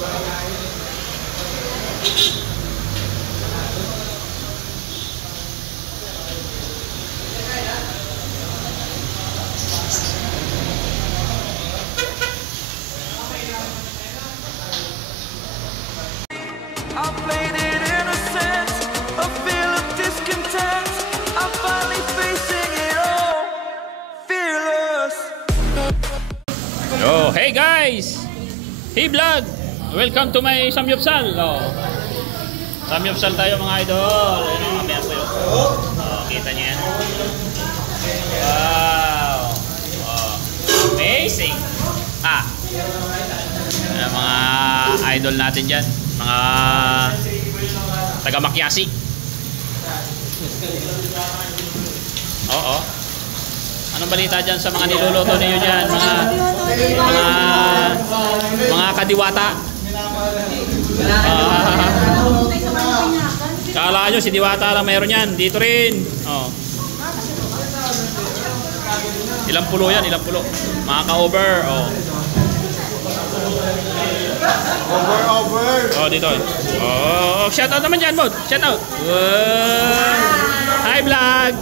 I played it innocent, a feel of discontent. I'm finally facing it all, fearless. Yo, hey guys! Hey vlog! Welcome to my Samyupsal. Oh. Samyupsal tayo mga idol. Ayun ang mamaya po yun. Oh, kita niyo yan. Wow! Oh, amazing! Ah! Yan, mga idol natin dyan. Mga taga Makyasi. Oo. Anong balita dyan sa mga niluluto niyo dyan? Mga kadiwata. Kala nyo si Diwata lang mayroon yan. Dito rin. Oh. Ilang pulo yan, ilang pulo. Mga ka-over. Oh. Over. Oh, dito. Oh, shout out naman dyan, Mod. Shout out. Hi, vlog.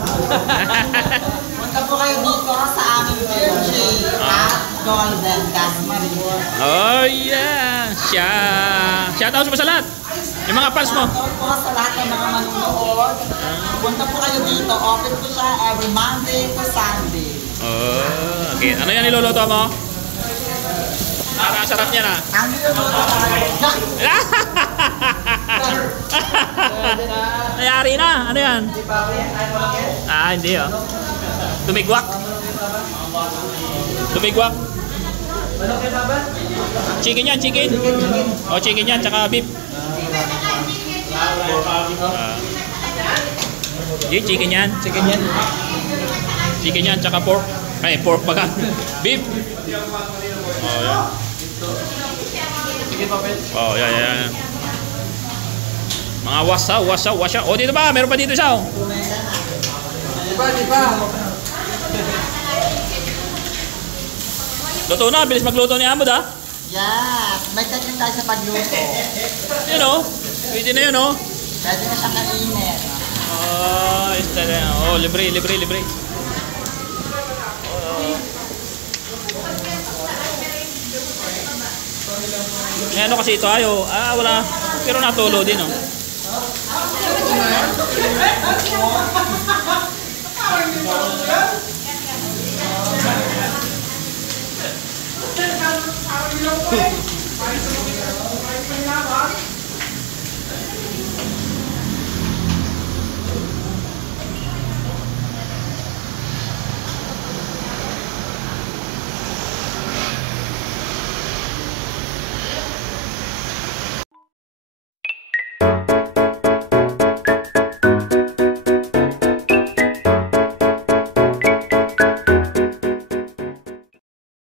Punta po kayo dito sa aming Virgin at Golden Gasmarin. Oh, yeah. Shout out sa lahat. Yung mga fans mo. Shout out po sa lahat ng mga manunood. Punta po kayo dito. Open po siya every Monday to Sunday. Oh, okay. Ano yan niluluto mo? Sarap niya na. Ang niluluto tayo. Nayari na. Ano yan? Ah, hindi oh. Tumigwak. Tumigwak. Chicken yan, chicken. Oh, chicken yan, tsaka beef. Chicken yan. Chicken yan. Chicken yan, tsaka pork. Ay, pork pa ka. Beef. Oh, yan. Oh, yan, yan. Mga wasa. Oh, dito ba? Meron pa dito siya. Di ba? Luto na, bilis magluto ni Amod ha. Yes, may technique tayo sa pagluto. Yun o. Pwede na yun o. Pwede na siyang kainin. Oh, ista na. Oh, libre. Ano kasi ito ayo. Ah, wala. Pero natulo din oh.